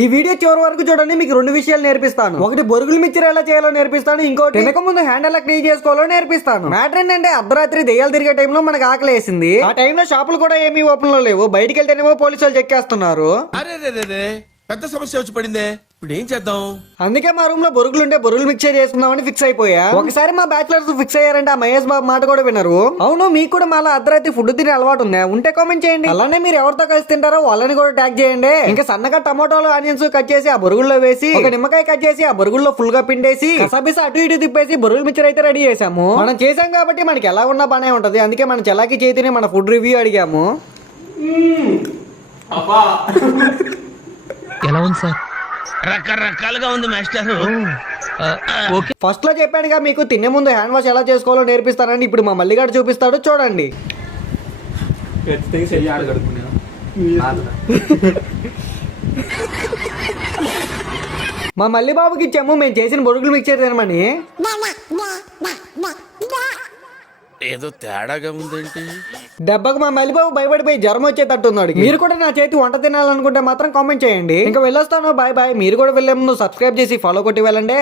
ఈ వీడియో చివరి వరకు చూడండి, మీకు రెండు విషయాలు నేర్పిస్తాను. ఒకటి బొరుగులు మిక్చర్ ఎలా చేయాలో నేర్పిస్తాను, ఇంకోటి తినక ముందు హ్యాండ్ ఎలా క్లీన్ చేసుకోవాలో నేర్పిస్తాను. మ్యాటర్ ఏంటంటే అర్ధరాత్రి దెయ్యాలు తిరిగే టైంలో మనకు ఆకలి వేసింది. ఆ టైంలో షాపులు కూడా ఏమీ ఓపెన్ లో లేవు. బయటికి వెళ్తేనేమో పోలీసు వాళ్ళు చెక్కేస్తున్నారు. పెద్ద సమస్య వచ్చి పడిందే, ఇప్పుడు ఏం చేద్దాం? అందుకే మా రూమ్ లో బొరుగులు ఉంటే బొరుగులు మిక్చర్ చేసుకుందామని ఫిక్స్ అయిపోయా. ఒకసారి మా బ్యాచిలర్స్ ఫిక్స్ అయ్యారంటే ఆ మహేష్ బాబు మాట కూడా వినరు. అవును, మీకు కూడా మాలా అర్ధరాత్రి ఫుడ్ తినే అలవాటు ఉందా? ఉంటే కామెంట్ చేయండి. అలానే మీరు ఎవరితో కలిసి తింటారో వాళ్ళని కూడా ట్యాగ్ చేయండి. ఇంకా సన్నగా టమాటోలు ఆనియన్స్ కట్ చేసి ఆ బొరుగుల్లో వేసి, ఒక నిమ్మకాయ కట్ చేసి ఆ బొరుగుల్లో ఫుల్ గా పిండేసి కసాబిస అటు ఇటు తిప్పేసి బొరుగులు మిక్చర్ అయితే రెడీ చేసాము. మనం చేసాం కాబట్టి మనకి ఎలా ఉన్నా బానే ఉంటది. అందుకే మన చలాకి చేతిని మన ఫుడ్ రివ్యూ అడిగాము. ఎలా ఉంది సార్? రకరకాలుగా ఉంది మాస్టర్. ఫస్ట్ లో చెప్పానుగా మీకు తినే ముందు హ్యాండ్ వాష్ ఎలా చేసుకోవాలో నేర్పిస్తానని. ఇప్పుడు మా మల్లిగాడు చూపిస్తాడు, చూడండి. మా మల్లి బాబుకి ఇచ్చాము మేము చేసిన బొరుగులు మిక్చర్ తినమని. ఏదో తేడాగా ఉందేంటి? దెబ్బకు మా మల్లిబాబు భయపడిపోయి జ్వరం వచ్చేటట్టున్నాడు. మీరు కూడా నా చేతి వంట తినాలనుకుంటే మాత్రం కామెంట్ చేయండి. ఇంకా వెళ్ళొస్తాను, బాయ్ బాయ్. మీరు కూడా వెళ్ళే ముందు సబ్స్క్రైబ్ చేసి ఫాలో కొట్టి వెళ్ళండి.